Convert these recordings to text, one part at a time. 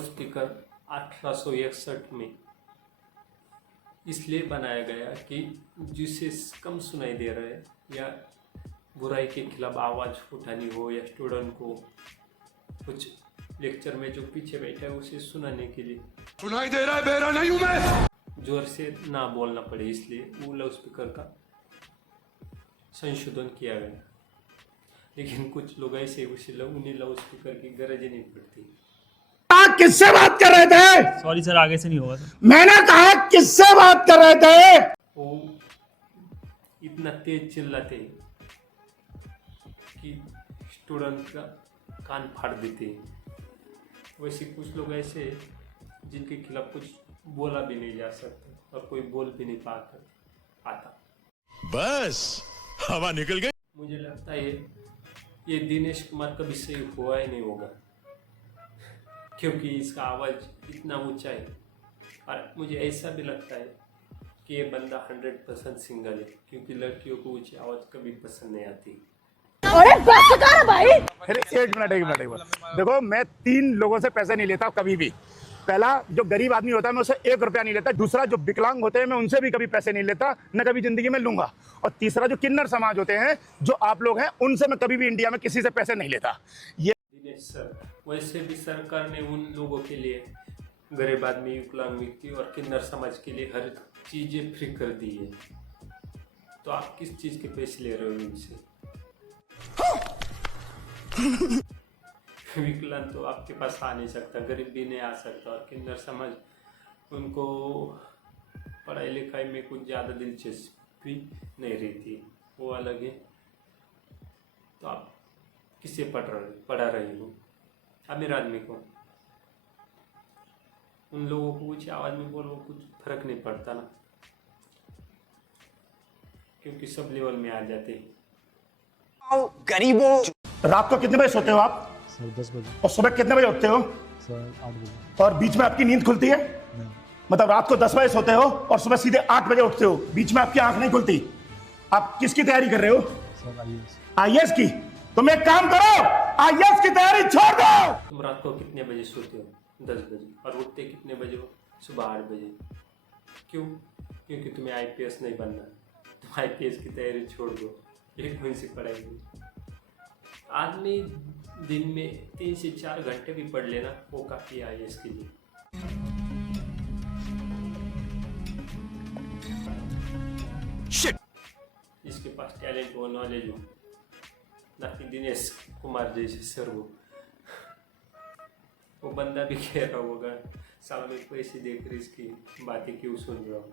Speaker 1861 में इसलिए बनाया गया कि जिसे कम सुनाई दे रहा है या बुराई के खिलाफ आवाज़ उठानी हो या स्टूडेंट को कुछ लेक्चर में जो पीछे बैठा है उसे सुनाने के लिए सुनाई दे रहा है, बेरा नहीं हूं मैं। जोर से ना बोलना पड़े, इसलिए वो लाउड स्पीकर का संशोधन किया गया। लेकिन कुछ लोग ऐसे उन्हें लाउड स्पीकर की गरज ही नहीं पड़ती। किससे बात कर रहे थे? सॉरी सर, आगे से नहीं होगा सर। मैंने कहा किससे बात कर रहे थे? वो इतना तेज चिल्लाते कि स्टूडेंट का कान फाड़ देते। वैसे कुछ लोग ऐसे जिनके खिलाफ कुछ बोला भी नहीं जा सकता और कोई बोल भी नहीं पाता। बस हवा निकल गई। मुझे लगता है ये दिनेश कुमार कभी सही हुआ ही नहीं होगा, क्योंकि इसका आवाज़ इतना ऊंचा है। और मुझे ऐसा भी लगता है कि ये बंदा 100% सिंगल है, क्योंकि लड़कियों को ऊंची आवाज़ कभी पसंद नहीं आती। अरे बस कर भाई। एक मिनट। देखो, मैं 3 लोगों से पैसे नहीं लेता कभी भी। पहला, जो गरीब आदमी होता है मैं उससे 1 रुपया नहीं लेता। दूसरा, जो विकलांग होते हैं मैं उनसे भी कभी पैसे नहीं लेता, न कभी जिंदगी में लूंगा। और तीसरा, जो किन्नर समाज होते हैं, जो आप लोग हैं, उनसे मैं कभी भी इंडिया में किसी से पैसे नहीं लेता। ये दिनेश सर, वैसे भी सरकार ने उन लोगों के लिए, गरीब आदमी, विकलांग व्यक्ति और किन्नर समाज के लिए हर चीज़ें फ्री कर दी है। तो आप किस चीज़ के पैसे ले रहे हो इनसे? विकलांग तो आपके पास आ नहीं सकता, गरीब भी नहीं आ सकता, और किन्नर समाज, उनको पढ़ाई लिखाई में कुछ ज़्यादा दिलचस्पी नहीं रहती, वो अलग है। तो आप किसे पढ़ा रहे हो? अमीर आदमी को? उन लोगों को कुछ आवाज़ में बोलो, कुछ फर्क नहीं पड़ता ना, क्योंकि सब लेवल में आ जाते हैं। गरीबों। रात को कितने बजे सोते हो आप? सर 10 बजे। और सुबह कितने बजे उठते हो? सर 8 बजे। और बीच में आपकी नींद खुलती है? नहीं। मतलब रात को 10 बजे सोते हो और सुबह सीधे 8 बजे उठते हो, बीच में आपकी आंख नहीं खुलती। आप किसकी तैयारी कर रहे हो? Sir IAS. आईएएस की? तुम एक काम करो, आईएएस की तैयारी छोड़ दो। तुम रात को कितने बजे सोते हो? 10 बजे। और उठते कितने बजे हो? सुबह 8 बजे। क्यों? क्योंकि तुम्हें आईपीएस नहीं बनना। तुम आईपीएस की तैयारी छोड़ दो, एक कौन सी पढ़ाई। आदमी दिन में 3 से 4 घंटे भी पढ़ लेना, वो काफ़ी है आईएएस के लिए। इसके पास टैलेंट हो, नॉलेज हो, ना कि दिनेश कुमार जैसे सर वो बंदा भी कह रहा होगा, सामने पैसे देकर इसकी बातें क्यों सुन रहा हूँ।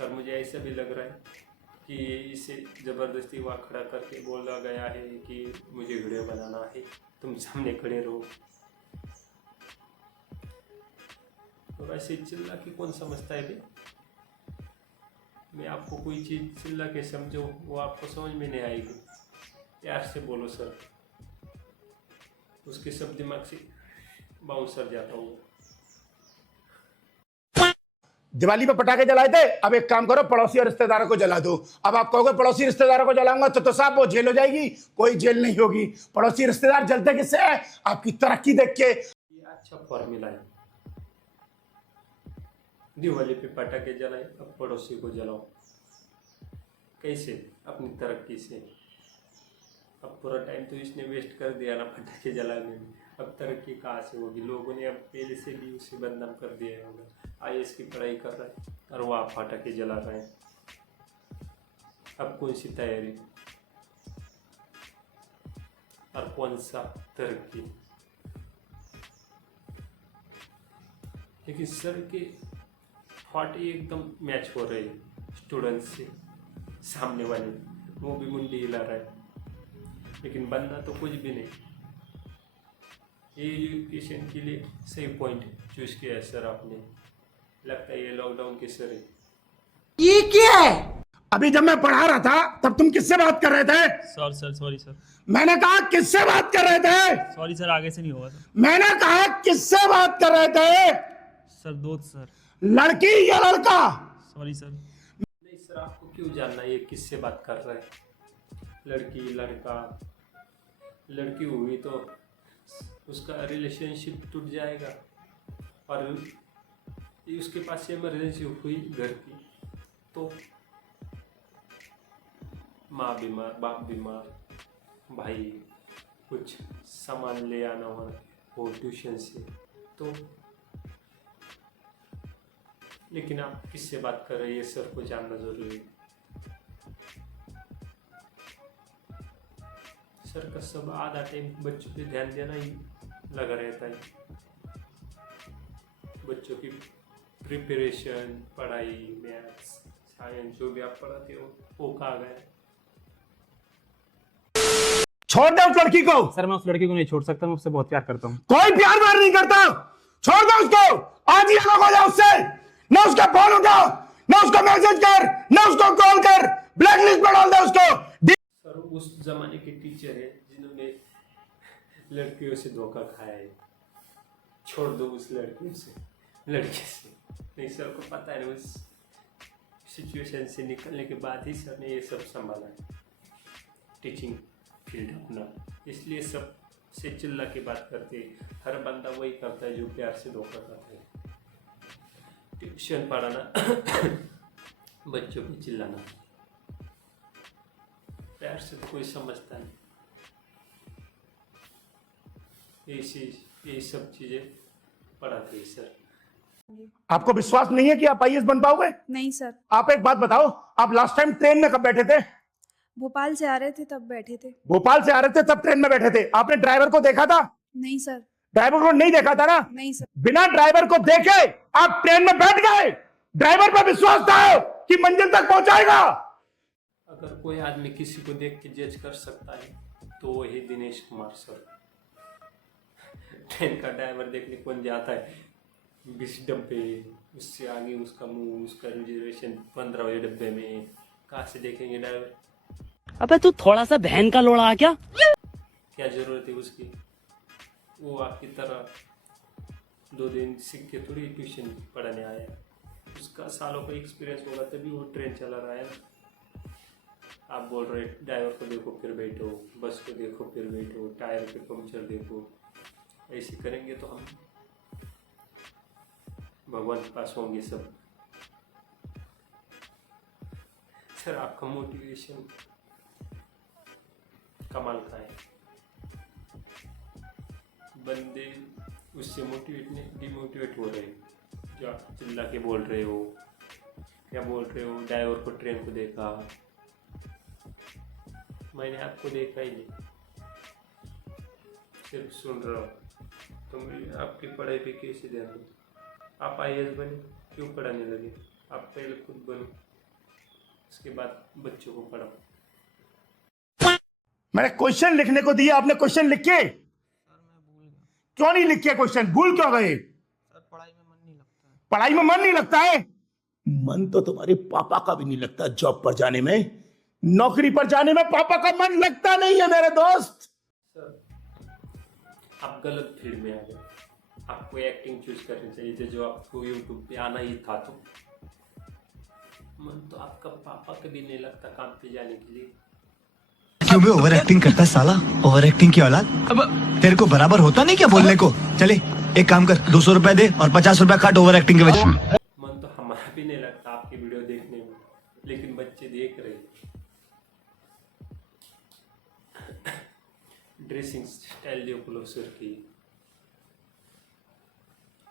और मुझे ऐसा भी लग रहा है कि इसे ज़बरदस्ती वहाँ खड़ा करके बोला गया है कि मुझे वीडियो बनाना है, तुम सामने खड़े रहो। तो ऐसे चिल्ला के कौन समझता है भाई? मैं आपको कोई चीज़ चिल्ला के समझो, वो आपको समझ में नहीं आएगी। प्यार से बोलो सर, उसके सब दिमाग से बाउंसर जाता हूँ। दिवाली पे पटाखे जलाए थे, अब एक काम करो, पड़ोसी और रिश्तेदारों को जला दो। अब आप कहोगे पड़ोसी रिश्तेदारों को जलाऊंगा तो साहब वो जेल हो जाएगी। कोई जेल नहीं होगी। पड़ोसी रिश्तेदार जलते किससे है? आपकी तरक्की देख के। ये अच्छा फॉर्मूला है। दिवाली पे पटाखे जलाए, अब पड़ोसी को जलाओ। कैसे? अपनी तरक्की से। अब पूरा टाइम तो इसने वेस्ट कर दिया ना पटाखे जलाने में, अब तरक्की कहाँ से होगी? लोगों ने अब पहले से भी उसे बदनाम कर दिया होगा। आईएएस की पढ़ाई कर रहा है और वो आप पटाखे जला रहे हैं। अब कौन सी तैयारी और कौन सा तरक्की? लेकिन सर के थॉट एकदम मैच हो रहे हैं स्टूडेंट से। सामने वाले वो भी मुंडी हिला रहा है, लेकिन बनना तो कुछ भी नहीं। ये एजुकेशन के लिए सही पॉइंट चूज किया है सर आपने। लगता है ये लॉकडाउन के सर है। ये क्या है? अभी जब मैं पढ़ा रहा था तब तुम किससे बात कर रहे थे? Sir sorry sir. मैंने कहा किससे बात कर रहे थे? सॉरी सर, आगे से नहीं होगा सर। मैंने कहा किससे बात कर रहे थे? सर दोस्त सर। लड़की या लड़का? Sorry sir. नहीं सर, आपको क्यों जानना ये किससे बात कर रहा है? लड़की, लड़का, लड़की हुई तो उसका रिलेशनशिप टूट जाएगा। और उसके पास इमरजेंसी हुई घर की, तो माँ बीमार, बाप बीमार, भाई कुछ सामान ले आना हो ट्यूशन से, तो लेकिन आप किससे बात कर रहे हैं ये सर को जानना जरूरी है। सर का सब आधा टाइम बच्चों पे ध्यान देना ही लगा रहता है। बच्चों की प्रिपरेशन, पढ़ाई, मैथ्स, साइंस जो भी आप पढ़ाते हो वो कहाँ गया। छोड़ दो उस लड़की को। सर मैं उस लड़की को नहीं छोड़ सकता, मैं उससे बहुत प्यार करता हूँ। कोई प्यार व्यार नहीं करता, छोड़ दो उसको। आज ही अलग हो जाओ उससे। ना उसका फोन उठा, ना उसको मैसेज कर, ना उसको कॉल कर, ब्लैकलिस्ट पर डाल दे उसको। सर उस जमाने के टीचर है जिन्होंने लड़कियों से धोखा खाया है। छोड़ दो उस लड़की से। नहीं, सर को पता है उस सिचुएशन से निकलने के बाद ही सर ने ये सब संभाला है, टीचिंग फील्ड अपना। इसलिए सब से चिल्ला के बात करते हैं। हर बंदा वही करता है जो प्यार से धोखा करता है। ट्यूशन पढ़ाना, बच्चों को चिल्लाना, प्यार से तो कोई समझता नहीं। यही सब चीज़ें पढ़ाते हैं सर। आपको विश्वास नहीं है कि आप आईएएस बन पाओगे? नहीं सर। आप एक बात बताओ, आप लास्ट टाइम ट्रेन में कब बैठे थे? भोपाल से आ रहे थे तब बैठे थे। भोपाल से आ रहे थे तब ट्रेन में बैठे थे। आपने ड्राइवर को देखा था? नहीं सर। ड्राइवर को नहीं देखा था ना? नहीं सर। बिना ड्राइवर को देखे आप ट्रेन में बैठ गए। ड्राइवर पर विश्वास था कि मंजिल तक पहुंचाएगा। अगर कोई आदमी किसी को देख के जज कर सकता है तो वही दिनेश कुमार सर। ट्रेन का ड्राइवर देखने कौन जाता है 20 डब्बे, उससे आगे उसका मुंह, उसका रिजर्वेशन 15वें डब्बे में, कहाँ से देखेंगे ड्राइवर? अबे तू थोड़ा सा बहन का लोड़ा आ क्या? क्या जरूरत है उसकी? वो आपकी तरह 2 दिन सीख के थोड़ी ट्यूशन पढ़ाने आया है। उसका सालों का एक्सपीरियंस होगा तभी वो ट्रेन चला रहा है ना। आप बोल रहे ड्राइवर को देखो फिर बैठो, बस को देखो फिर बैठो, टायर पे पंक्चर देखो। ऐसे करेंगे तो हम भगवान के पास होंगे सब। सर आपका मोटिवेशन कमाल का है। बंदे उससे डिमोटिवेट हो रहे हैं जो आप चिल्ला के बोल रहे हो। क्या बोल रहे हो? ड्राइवर को ट्रेन को देखा, मैंने आपको देखा ही नहीं, सिर्फ सुन रहा हूँ। तो मैं आपकी पढ़ाई पे कैसे ध्यान दूँ? आप आईएएस बने, क्यों पढ़ाने लगे? आप पहले खुद बनो, उसके बाद बच्चों को पढ़ाओ। मैंने क्वेश्चन लिखने को दिया, आपने क्वेश्चन लिख के क्यों नहीं लिखे? क्वेश्चन भूल क्यों गए? सर पढ़ाई में मन नहीं लगता है। पढ़ाई में मन नहीं लगता है? मन तो तुम्हारे पापा का भी नहीं लगता। जॉब पर जाने में, नौकरी पर जाने में पापा का मन लगता नहीं है मेरे दोस्त। सर आप गलत फील्ड में आ गए। आपको एक्टिंग चूज करनी चाहिए थी, जो आपको यूट्यूब पे आना ही था। तो मन तो आपका पापा कभी नहीं लगता काम पे जाने के लिए। क्यों भी ओवर एक्टिंग करता है साला? ओवर एक्टिंग की औलाद। अब तेरे को बराबर होता नहीं क्या बोलने को? चले एक काम कर, 200 रुपए दे और 50 रुपए काट ओवर एक्टिंग के वजह। मन तो हमारा भी नहीं लगता आपकी वीडियो देखने में, लेकिन बच्चे देख रहे। ड्रेसिंग स्टाइल देखो सर की।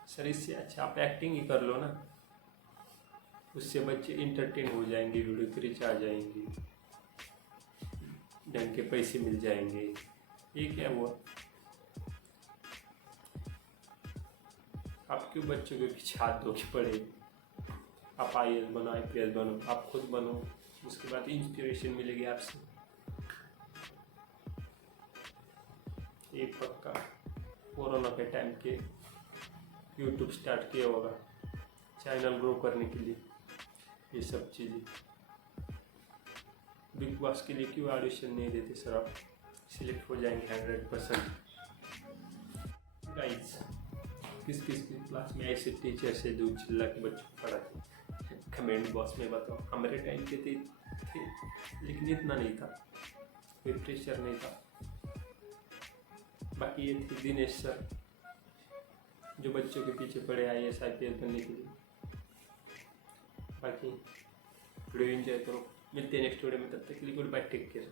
सर इससे अच्छा आप एक्टिंग ही कर लो ना, उससे बच्चे इंटरटेन हो जाएंगे, वीडियो के रीच आ जाएंगे, ढंग के पैसे मिल जाएंगे। ये क्या हुआ? आप क्यों बच्चों के पीछे हाथ धो के पड़े? आप आईएएस बनो, आईपीएस बनो, आप खुद बनो, उसके बाद इंस्पिरेशन मिलेगी आपसे। ये पक्का कोरोना के टाइम के यूट्यूब स्टार्ट किया होगा चैनल ग्रो करने के लिए। ये सब चीज़ें बिग बॉस के लिए क्यों ऑडिशन नहीं देते सर? आप सिलेक्ट हो जाएंगे 100%। गाइस किस किस क्लास में ऐसे टीचर से दूध चिल्ला के बच्चों को पढ़ाते? कमेंट बॉक्स में बताओ। हमारे टाइम पे थे लेकिन इतना नहीं था, कोई प्रेशर नहीं था। बाकी ये थे दिनेश सर जो बच्चों के पीछे पड़े IAS IPS बनने के लिए। बाकी वीडियो एंजॉय करो, मिलते हैं नेक्स्ट वीडियो में, तब तक के लिए गुड बाय, टेक केयर।